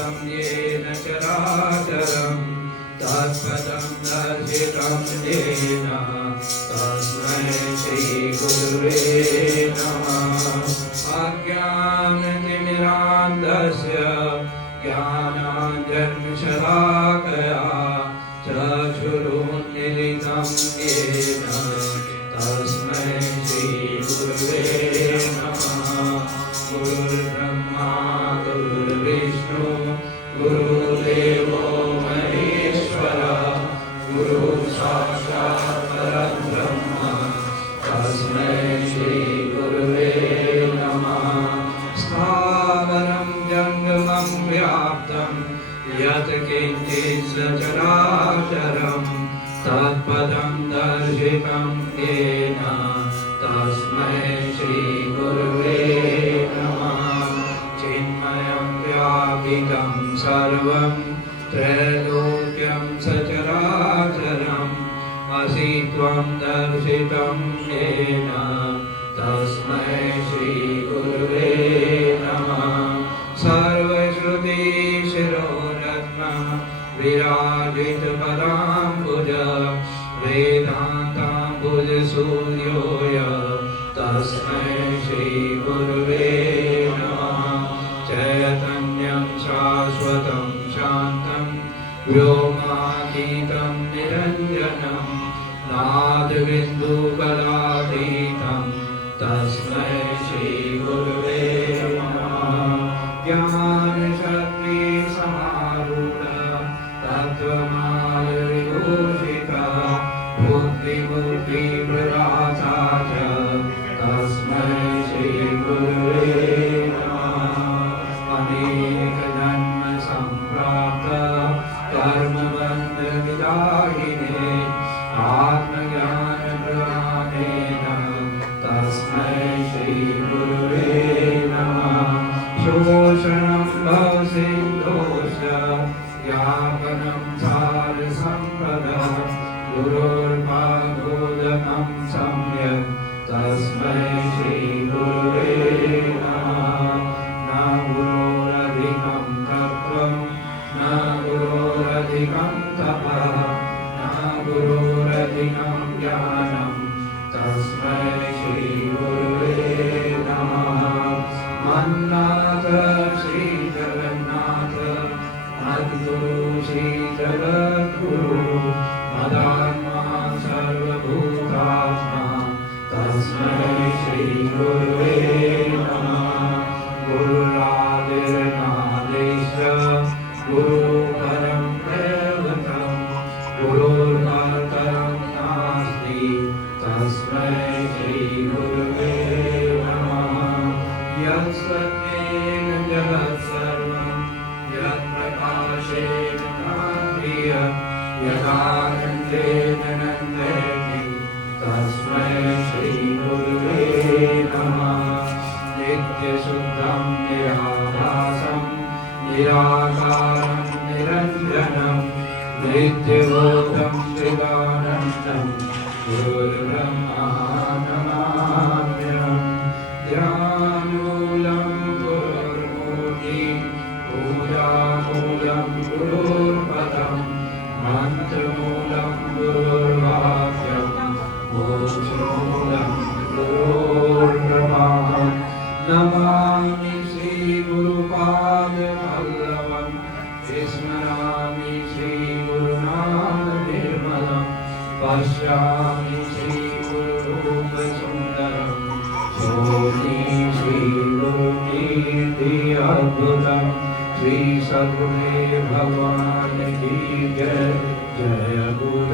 व्याप्तं येन चराचरं तत्पदं दर्शितं येन तस्मै श्रीगुरुवे नमः। अज्ञानतिमिरान्धस्य ज्ञानाञ्जनशलाकया चक्षुरुन्मीलितं येन तस्मै श्रीगुरुवे नमः। गुरुर्ब्रह्मा गुरुर्विष्णु गुरुर्देवो महेश्वरः गुरुसाक्षात् परब्रह्म तस्मै श्रीगुरुवे नमः। स्थावरं जङ्गमं व्याप्तं यत् किञ्चित् सचराचरं तत्पदं दर्शितं येन तस्मै श्रीगुरुवे नमः। चिन्मयं व्यापितं सर्वं त्रैलोक्यं सचराचरम् असित्वं दर्शितं येन तस्मै श्रीगुरुवे नमः। सर्वश्रुतिशिरोरत्नं विराजितपदाम्बुज वेदान्ताम्बुजसूर्यो तस्मै श्रीगुरुवे नमः। चैतन्यं शाश्वतं शान्तं व्योमातीतं निरञ्जनं नादबिन्दुकलातीतं तस्मै श्रीगुरुवे नमः। ज्ञानशक्तिसमारूढ तत्त्वमालविभूषिता बुद्धिबुद्धिप्रदाता च तस्मै श्रीगुरुवे नमः। अनेकजन्म सम्प्राप्त कर्मबन्धविदायिने आत्मज्ञानप्रदानेन तस्मै श्रीगुरुवे नमः। शोषणं भवसिन्धोश्च यापनं सारसम्पदः गुरोर्भागोदकं सम्यक् तस्मै श्रीगुरुवे नमः। न गुरोरधिकं तत्त्वं न गुरोरधिकं तपः न गुरोरधिकं ज्ञानं तस्मै श्रीगुरुवे नमः। मन्नाथ श्रीजगन्नाथ मद्गुरु श्रीजगद्गुरु मदात्मा सर्वभूतात्मा तस्मै श्रीगुरुवे नमः। गुरुरादिर्नादेश गुरुपरं दैवतं गुरुर्भर्तरं नास्ति तस्मै श्रीगुरुवे नमः। यत्सत्येन जगत्सर्वं यत्प्रकाशेन नान्द्रिय यदानन्देन नन्दयति तस्मै श्रीगुरुवे नमः। नित्यशुद्धं निराभासं निराकारं निरञ्जनं नित्यबोधं चिदानन्दं गुरुर्ब्रह्मा नमाम्यहम्। ध्यानमूलं गुरुर्मूर्ति पूजामूलं गुरुर्पदं मन्त्रमूलं गुरुर्वाक्यं मोक्षमूलं गुरुर्ब्रह्म। नमामि श्रीगुरुपादपल्लवं स्मरामि श्रीगुरुनामनिर्मलं पश्यामि श्रीगुरुरूपसुन्दरं शोभे श्रीगुरुकीर्ति अद्भुतं। श्री सद्गुरुदेव भगवान की जय। जय गुरु।